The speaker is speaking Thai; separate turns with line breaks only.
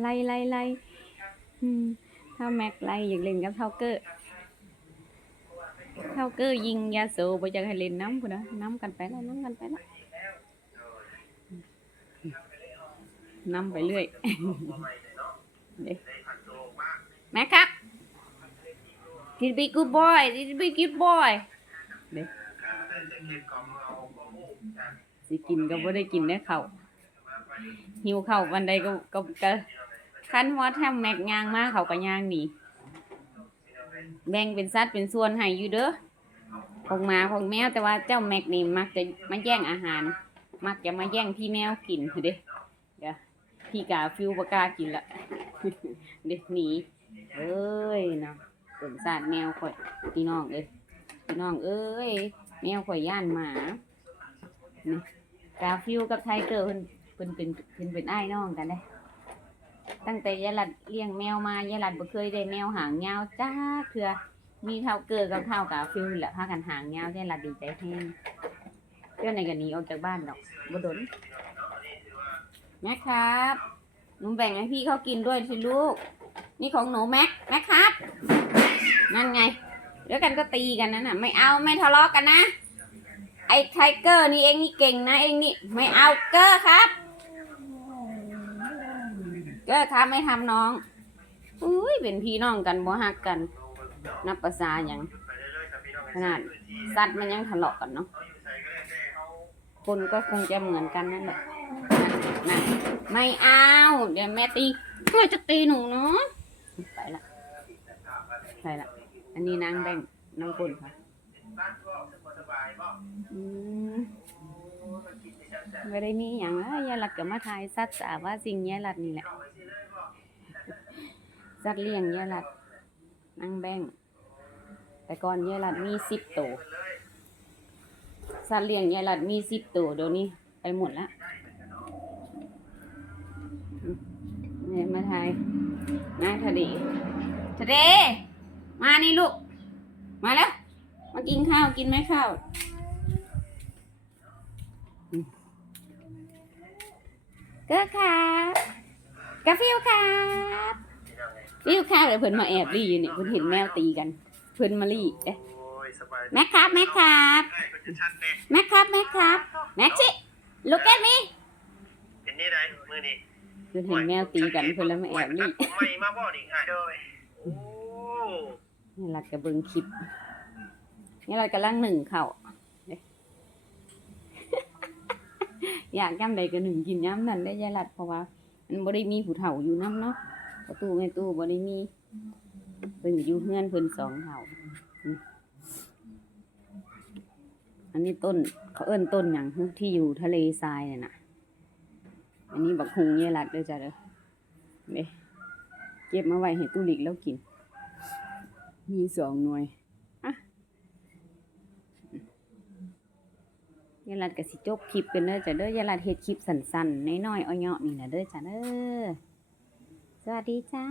ไล่ไล่ไล่ถ้าแม็กไล่อยากเล่นกับเท่าเกอร์เท่าเกอร์ยิงยาสูบอยากให้เล่นน้ำพุ่นนะน้ำกันไปแล้วน้ำกันไปแล้วน้ำไปเรื่อยแม็กครับ Did be good boy Did be good boy เด้สิกินก็บ่ได้กินได้ข้าหิวเข้าวันใดก็ก็ คันว่าแทมแม็กย่างมาเขาก็ย่างหนีแบ่งเป็นสัดเป็นส่วนให้อยู่เด้อของหมาของแมวแต่ว่าเจ้าแม็กนี่มักจะมาแย่งอาหาร มักจะมาแย่งพี่แมวกินเด้เดี๋ยวพี่กาฟิวบกล้ากินละเด็กหนีเอ้ยเนาะสงสารแมวข่อยพี่น้องเอ้ยพี่น้องเอ้ยแมวข่อยย่านหมานี่กาฟิวกับไทเกอร์เพิ่นเพิ่นเป็นเพิ่นเป็นไอ้น้องกันเด้ ตั้งแต่ยายหลัดเลี้ยงแมวมายายหลัดบ่เคยได้แมวหางยาวจ้าเถื่อมีเท่าเกิดกับเท่ากาฟิวนี่แหละพากันหางยาวยายหลัดดีใจแฮงเพื่อนในกันหนีออกจากบ้านดอกบ่ดนแม็กครับหนูแบ่งให้พี่เขากินด้วยสิลูก นี่ของหนูแม็กแม็กครับ นั่นไงเดี๋ยวกันก็ตีกันนั่นน่ะ ไม่เอาไม่ทะเลาะกันนะ ไอ้ไทเกอร์นี่เองนี่เก่งนะเองนี่ ไม่เอาเกอร์ครับ ก็ทำไม่ทำน้อง อุ้ยเป็นพี่น้องกันบ่ฮักกัน นับภาษาอย่างขนาดสัตว์มันยังทะเลาะกันเนาะคนก็คงจะเหมือนกันนั่นแหละไม่เอาเดี๋ยวแม่ตีเพื่จะตีหนูเนาะไปละไปละ อันนี้นางแบ่งน้องคนค่ะอืม ไม่ได้มีอย่างเอ้ยยายหลัดก็มาทายสัตว์สาว่าสิ่งยายหลัดนี่แหละสัตว์เลี้ยงยายหลัดนั่งแบงแต่ก่อนยายหลัดมีสิบตัวสัตว์เลี้ยงยายหลัดมีสิบตัวเดี๋ยวนี้ไปหมดละเนี่ยมาทายนะทะเดทะเดมานี่ลูก มาแล้ว มากินข้าวกินไหมข้าว ก็ครับกาฟิวครับฟิวข้าวเลยเพิ่นมาแอบลี่อยู่นี่เพิ่นเห็นแมวตีกัน เพิ่นมาลี่เอ๊ะโอ้ยสบายแม็กครับแม็กครับได้ก็จะชัดแน่แม็กครับแม็กครับแม็กชิ look at me เป็นนี่ได้มือนี่เพิ่นเห็นแมวตีกันเพิ่นแล้วมาแอบลี่ไม่มาบ่นี่อะโดยโอ้นี่รัดกับเบิ่งคลิปนี่รัดกำลังหนึ่งเข่าวเด้ อยากย่ำใดก็หนึ่งกินย่ำนั่นได้ยายรัดเพราะว่า มันบ่ได้มีผู้เฒ่าอยู่น้ำเนาะประตูในตู้บ่ได้มีเพิ่นอยู่เฮือนเพิ่นสองเฒ่าอันนี้ต้นเขาเอิ้นต้นหยังที่อยู่ทะเลทรายเนี่ยนะอันนี้บักฮุงยายรัดเด้อจ้ะเด้อเด้เก็บมาไว้ให้ตู้หลิกแล้วกิน มีสองหน่วยอะ ยายรัดก็สิจบคลิปกันเด้อจ้ะเด้อยายรัดเฮ็ดคลิปสั้นๆน้อยๆเอาเหยาะนี่แหละเด้อจ้ะเด้อสวัสดีจ้า